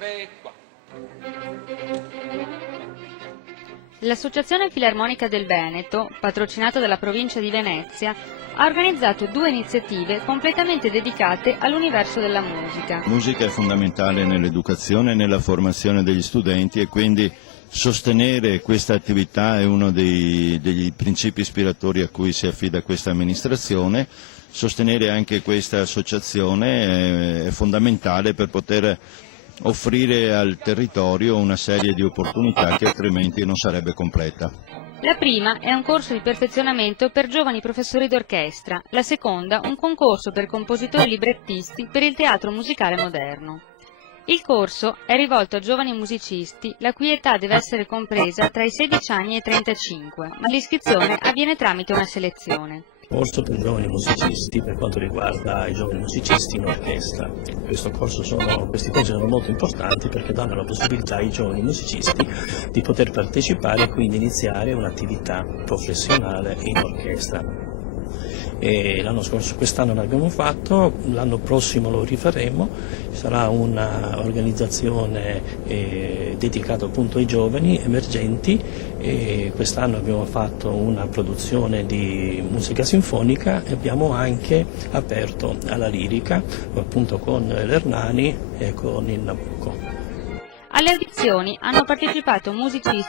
3, 4. L'Associazione Filarmonica del Veneto, patrocinata dalla provincia di Venezia, ha organizzato 2 iniziative completamente dedicate all'universo della musica. La musica è fondamentale nell'educazione e nella formazione degli studenti e quindi sostenere questa attività è uno degli principi ispiratori a cui si affida questa amministrazione. Sostenere anche questa associazione è fondamentale per poter offrire al territorio una serie di opportunità che altrimenti non sarebbe completa. La prima è un corso di perfezionamento per giovani professori d'orchestra, la seconda un concorso per compositori librettisti per il teatro musicale moderno. Il corso è rivolto a giovani musicisti la cui età deve essere compresa tra i 16 anni e i 35, ma l'iscrizione avviene tramite una selezione. Corso per giovani musicisti per quanto riguarda i giovani musicisti in orchestra. Questi corsi sono molto importanti perché danno la possibilità ai giovani musicisti di poter partecipare e quindi iniziare un'attività professionale in orchestra. L'anno scorso, quest'anno l'abbiamo fatto, l'anno prossimo lo rifaremo, sarà un'organizzazione dedicata appunto ai giovani emergenti e quest'anno abbiamo fatto una produzione di musica sinfonica e abbiamo anche aperto alla lirica appunto con l'Ernani e con il Nabucco. Alle audizioni hanno partecipato musicisti